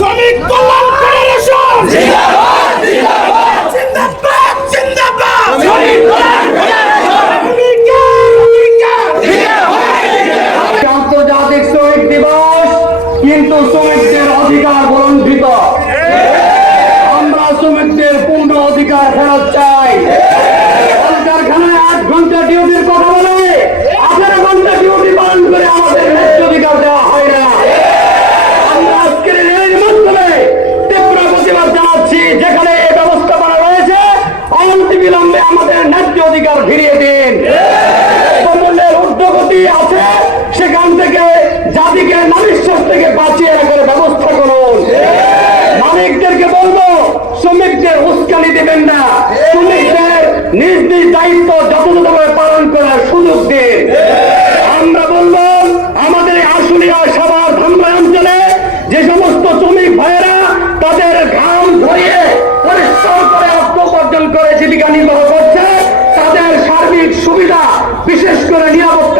শ্রমিক কল্যাণ ফেডারেশন! জিন্দাবাদ জিন্দাবাদ! জিন্দাবাদ শ্রমিক কল্যাণ আন্তর্জাতিক শ্রমিক দিবস, কিন্তু শ্রমিকদের অধিকার বলণ্ঠিত আমরা শ্রমিকদের পূর্ণ অধিকার ফেরত চাই। কলকারখানায় আট ঘণ্টা ডিউটির কথা বলে, আঠারো ঘণ্টা ডিউটি পালন করে আমাদের ন্যায্য অধিকার দেওয়া মালিকদেরকে বলব, শ্রমিকদের উস্কানি দেবেন না। শ্রমিকদের নিজ নিজ দায়িত্ব যথাযথভাবে পালন করার সুযোগ দিন। আমরা বলব, আমাদের এই আশুলিয়া সবার ধামরা অঞ্চলে যে সমস্ত শ্রমিক ভাইয়েরা তাদের ঘাম ধরিয়ে পরিশ্রম করে অর্থ উপার্জন করে জীবিকা নির্বাহ করছে, তাদের সার্বিক সুবিধা বিশেষ করে নিরাপত্তার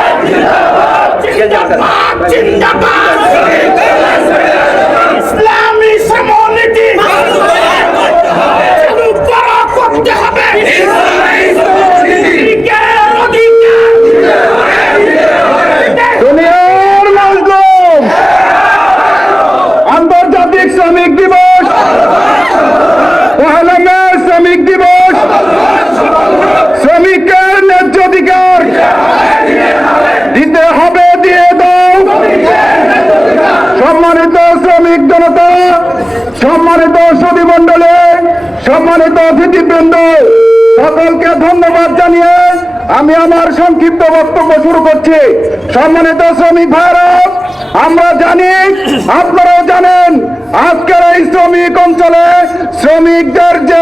ইসলামী সমনীতি করতে হবে। আন্তর্জাতিক শ্রমিক দিবস পহেলা মে শ্রমিক দিবস শ্রমিকের ন্যায্য অধিকার দিতে হবে দিয়ে দাও সম্মানিত শ্রমিক জনতা সম্মানিত সদী মন্ডলে সম্মানিত অতিথিবৃন্দ, সকলকে ধন্যবাদ জানিয়ে আমি আমার সংক্ষিপ্ত বক্তব্য শুরু করছি। সম্মানিত শ্রমিক ভারত আমরা জানি, আপনারাও জানেন, আজকের এই শ্রমিক অঞ্চলে শ্রমিকদের যে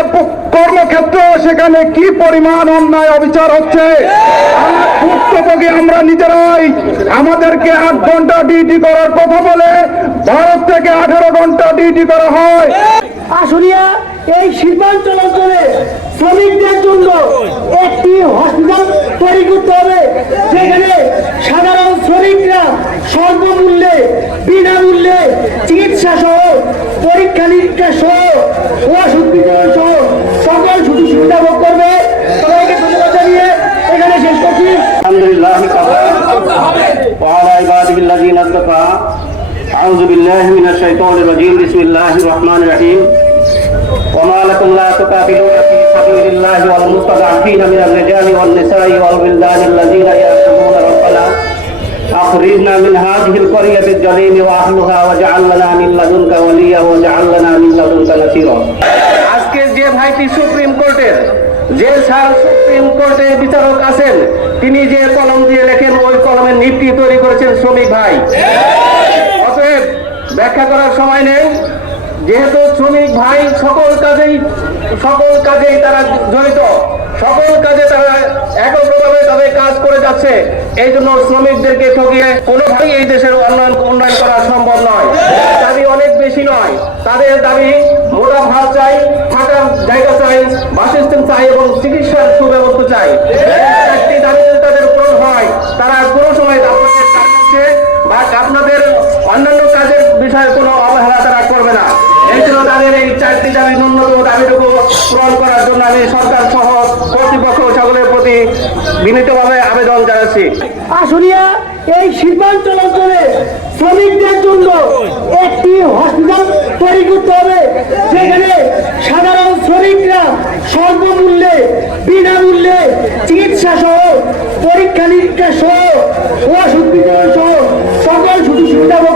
কর্মক্ষেত্র, সেখানে কি পরিমাণ অন্যায় অবিচার হচ্ছে? ভুক্তভোগী আমরা নিজেরাই আমাদেরকে আট ঘণ্টা ডিউটি করার কথা বলে ভারত থেকে আঠেরো ঘণ্টা ডিউটি করা হয়। আশুলিয়া এই শিল্পাঞ্চল অঞ্চলে শ্রমিকদের জন্য একটি হসপিটাল তৈরি করতে হবে, যেখানে সাধারণ শ্রমিকরা স্বল্পমূল্যে, বিনামূল্যে চিকিৎসা সহ পরীক্ষা নিরীক্ষা সহ ওষুধ বিতরণ أعوذ بالله من الشيطان الرجيم بسم الله الرحمن الرحيم وما لكم لا تقاتلون في سبيل الله والمستضعفين من الرجال والنساء والولدان الذين يأتون ربنا أخرجنا من هذه القرية الجليل وأهلها واجعل لنا من لدنك وليا واجعل لنا من لدنك نصيرا আজকে যে ভাইটি সুপ্রিম কোর্টের যে স্যার সুপ্রিম কোর্টের বিচারক আছেন তিনি যে কলম দিয়ে লেখেন ওই কলমের নিপটি তৈরি করেছেন শ্রমিক ভাই অতএব ব্যাখ্যা করার সময় নেই। যেহেতু শ্রমিক ভাই সকল কাজেই সকল কাজেই তারা জড়িত, সকল কাজে তারা এককভাবে তাদের কাজ করে যাচ্ছে, এই জন্য শ্রমিকদেরকে ঠকিয়ে কোনোভাবেই এই দেশের উন্নয়ন উন্নয়ন করা সম্ভব নয়। দাবি অনেক বেশি নয়। তাদের দাবি, মোটা ভাত চাই থাকার জায়গা চাই, বাসস্থান চাই এবং চিকিৎসার সুব্যবস্থা চাই। চারটি দাবি তাদের পূরণ হয়। পূরণ করার জন্য আমি সরকার সহ কর্তৃপক্ষ সকলের প্রতি বিনীতভাবে আবেদন জানাচ্ছি। আশুলিয়া এই শিল্পাঞ্চল অঞ্চলে শ্রমিকদের জন্য একটি হসপিটাল তৈরি করতে হবে, যেখানে সাধারণ শ্রমিকরা স্বল্পমূল্যে বিনামূল্যে চিকিৎসা সহ পরীক্ষা নিরীক্ষা সহ, ওষুধ বিতরণ সহ সকল সুযোগ সুবিধা ভোগ